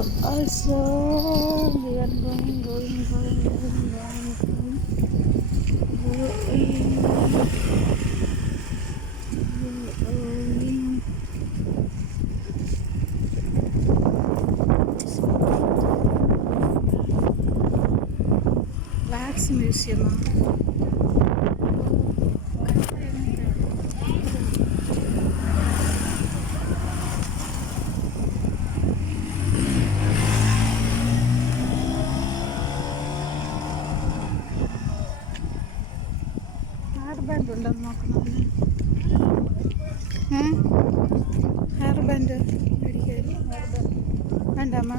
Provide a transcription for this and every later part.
also we are going. Wax museum. Hairband ഉണ്ടെന്ന് നോക്കണം. ഹെയർബാൻഡ് വേണ്ടമ്മ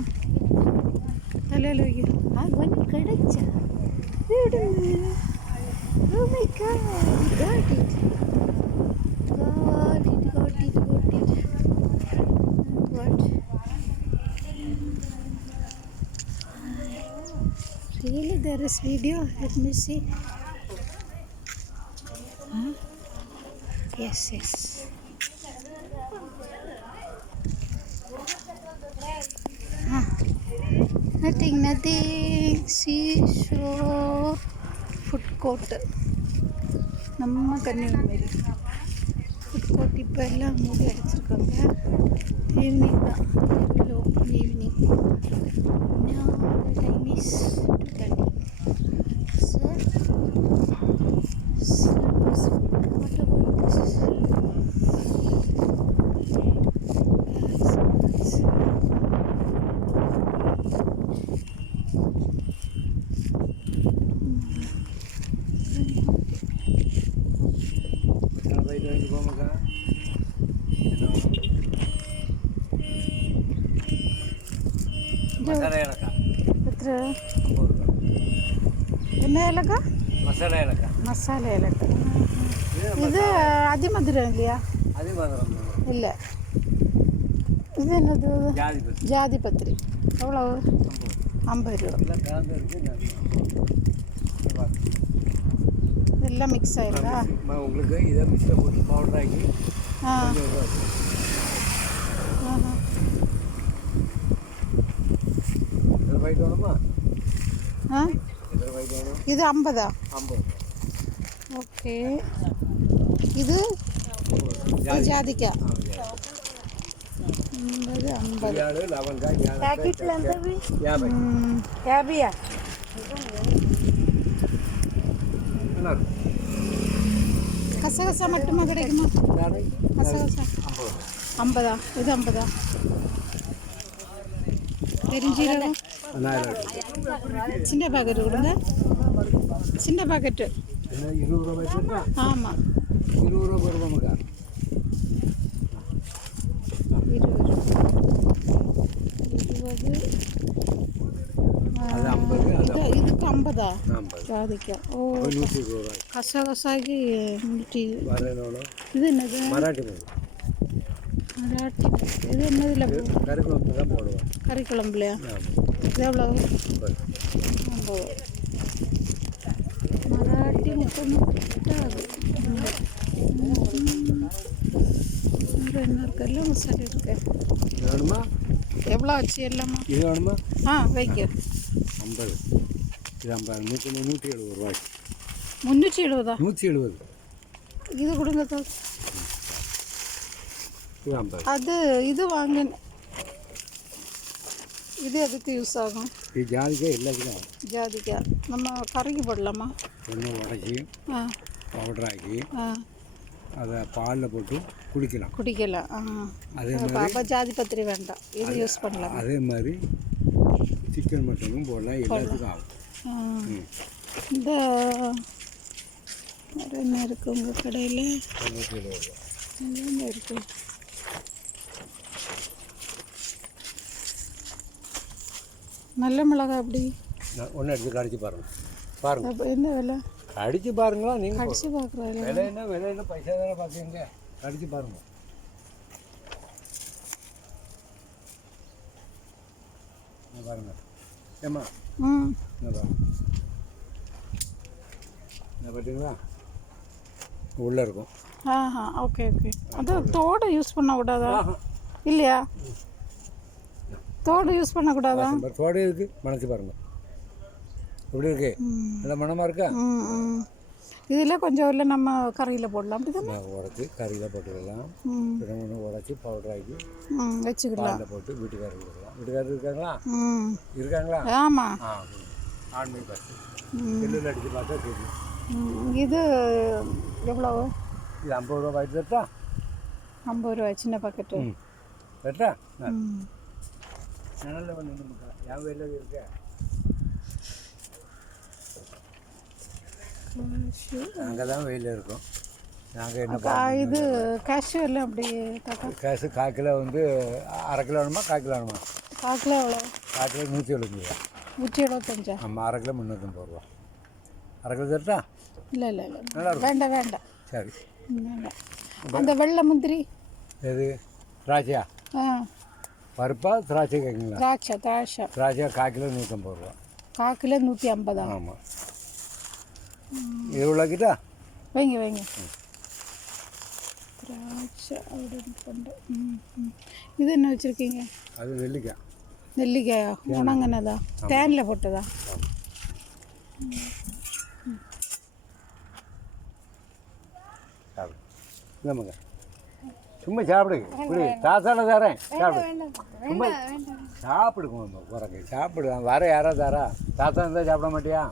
അല്ലല്ലോ ആ ഒന്ന് കിടച്ച Oh my god, got it. What? Really, there is video. Let me see. Huh? Yes. Nothing. Seashore food court. நம்ம Kanyakumari food court இப்போ எல்லாம் மூடி அடிச்சிருக்காங்க. ஈவினிங் தான், open evening. Time is 2:30. What about this? என்ன ஏலக்கா? மசாலா ஏலக்கா. இது அதிமதுரம் இல்லையா? இல்லை, இது என்னது? ஜாதி பத்திரி. எவ்வளோ? 50 ரூபா. இதெல்லாம் மிக்ஸ் ஆயிருக்கா உங்களுக்கு? இதை மிக்ஸில் போட்டு பவுடர் ஆக்கி இது 50. ஓகே. இது ஜாதிக்காய் 50. ప్యాకెట్లు ఎంతవి? 50. கசகசா மட்டுமா கிடைக்குமா? கசகசா 50. இது 50. பெருஞ்சீரகம் சின்ன பாக்கெட்டு கொடுங்க. சின்ன பாக்கெட்டு 20 ரூபா. ஆமாம், 20 ரூபா. 20 இதுக்கு 50. ஜாதிக்காய். ஓ, கசகசாகி 100. இது என்னது? மராட்டி. இது என்னதுல? கறி குழம்புலையா? இது எவ்வளோ? 50. மராட்டி 30. அது என்ன இருக்கு? எல்லாம் மசாலா இருக்கு. எவ்வளோ ஆச்சு எல்லாமா? இது வேணுமா? வைக்க 50. இது 50. 170 ரூபாய்க்கு. 370. 170. இது கொடுங்க தான். அது இது வாங்க. இது எதுக்கு யூஸ் ஆகும்? இது ஜாதிக்காய் எல்லாத்துக்கும். ஜாதிக்காய் நம்ம கறிக்கு போடலாமா? ஒன்று உடச்சி பவுடர் ஆக்கி அதை பாலில் போட்டு குடிக்கலாம். அதே மாதிரி அப்போ ஜாதி பத்திரி வேண்டாம், இது யூஸ் பண்ணலாம். அதே மாதிரி சிக்கன் மட்டனும் போடலாம், எல்லாத்துக்கும் ஆகும். இந்த வேறு என்ன இருக்குது உங்கள் கடையில்? 170 ரூபா. என்ன இருக்குது? நல்ல மிளகா அப்படி ஒன்று எடுத்து கடிச்சு பாருங்கள். என்ன விலை? அடித்து பாருங்களா? நீங்கள் அடித்து பார்க்குறோம். விலை என்ன பைசா தானே பார்க்குறீங்க. அடித்து பாருங்கள். பாருங்கள் ஏம்மா. பார்த்தீங்களா? உள்ளே இருக்கும். ஓகே. அது தோடு யூஸ் பண்ண கூடாதா? இல்லையா? தோடு யூஸ் பண்ணக்கூடாதா? தோடு இருக்கு, மனசு பாருங்க எப்படி இருக்கு, நல்ல மனமாக இருக்கா. இதில் கொஞ்சம் இல்லை நம்ம கறியில் போடலாம், அப்படி தானே? உடச்சி கறியில் போட்டுக்கலாம், ஒன்று உடச்சி பவுடர் ஆக்கி வச்சுக்கலாம், அதில் போட்டு வீட்டுக்காரர் கொடுக்கலாம். வீட்டுக்காரர் இருக்காங்களா? இருக்காங்களா? ஆமாம். ஆண்மை பஸ்ஸு செல்லில் அடித்து பார்த்தா தெரியும். இது எவ்வளவு? இது 50 ரூபா பாக்கெட் தட்டா? 50 ரூபா சின்ன பாக்கெட்டு தட்டா? நல்ல ஒன்று நமக்கு என் வேலை இருக்க. நாங்கள் தான் வெயில் இருக்கோம். நாங்கள் என்ன இது கேஷு எல்லாம் அப்படி கேஷு 1/4 கிலோ வந்து 1/2 கிலோ வேணுமா 1/4 கிலோ வேணுமா? 1/4 கிலோ எவ்வளோ? 1/4 கிலோ 175 ரூபா. 175? ஆமாம், 1/2 கிலோ 350 ரூபா. 1/2 கிலோ தட்டா? இல்லை இல்லை இல்லை, வேண்டாம் வேண்டாம். சரி, வேண்டாம். அந்த வெள்ளை முந்திரி எது? திராட்சையா? பருப்பா திராட்சை கேட்குங்களா? திராட்சை திராட்சை. திராட்சை 1/4 கிலோ 150 ரூபா. 1/4 கிலோ 150? ஆமாம். எவ்வளோ கிட்டா? வைங்க வைங்க. திராட்சை அப்படின்னு கொண்டு. இது என்ன வச்சுருக்கீங்க? அது நெல்லிக்காய். நெல்லிக்காயா? உணங்கனதா? தேனில் போட்டதா? சாப்பிடு, இல்லைம்மாங்க, சும்மா சாப்பிடு. இப்படி தாசால தரேன், சாப்பிடு. சும்மா சாப்பிடுங்க, குறைங்க சாப்பிடு. வர யாரா தாரா? தாத்தா இருந்தால் சாப்பிட மாட்டியா?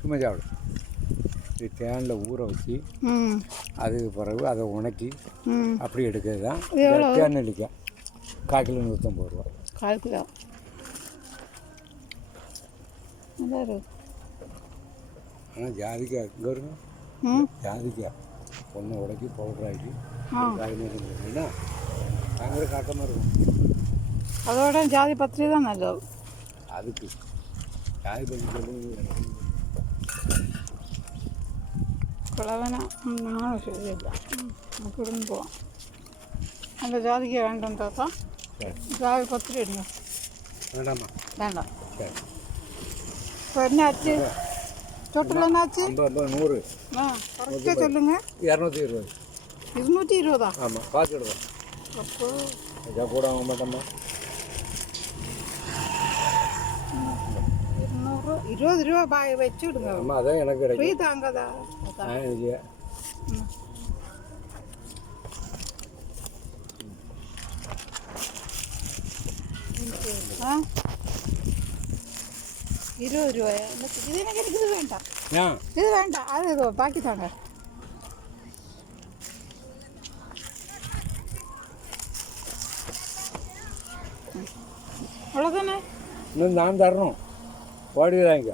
சும்மா சாப்பிடு. இது தேனில் ஊற வச்சு அதுக்கு பிறகு அதை உணக்கி அப்படி எடுக்கிறது தான் தேன் நெல்லிக்காய். 1/4 கிலோ 150 ரூபா. 1/4 கிலோ. ஆனால் ஜாதிக்காய் இங்கே வருங்க, ஜாதிக்காய் ஒன்று உடச்சி பவுடர் ஆக்கி காய்கறினா பயங்கர காட்டமாக இருக்கும். அதோட ஜாதி பத்திரி தான் நல்லது. அதுக்கு ஜாதி பத்திரி குழவனா நானும் சொல்லிடலாம். கொடுன்னு போவோம். அந்த ஜாதிக்காய் வேண்டாம் தாத்தா. ஜாதி பத்திரி எடுங்க. வேண்டாமா? வேண்டாம். சரி, இப்போ என்ன ஆச்சு? டோட்டல் என்ன ஆச்சு? 50 100. கரெக்டாக சொல்லுங்கள். 220. 220? ஆமாம், பார்த்துடுவோம். அப்போ இதை கூட வாங்க மாட்டோம்மா. 20 ரூபா வச்சு விடுங்க. ஆமாம், அதான் எனக்கு கிடைக்கும். ஃப்ரீ தாங்கதா? எனக்கு 20 ரூபாயா? இது எனக்கு இது வேண்டாம். ஏன் இது வேண்டாம், அது இது பாக்கி தாங்க. அவ்வளோதானே? இன்னும் நான் தரணும், ஓடிடுறாங்க.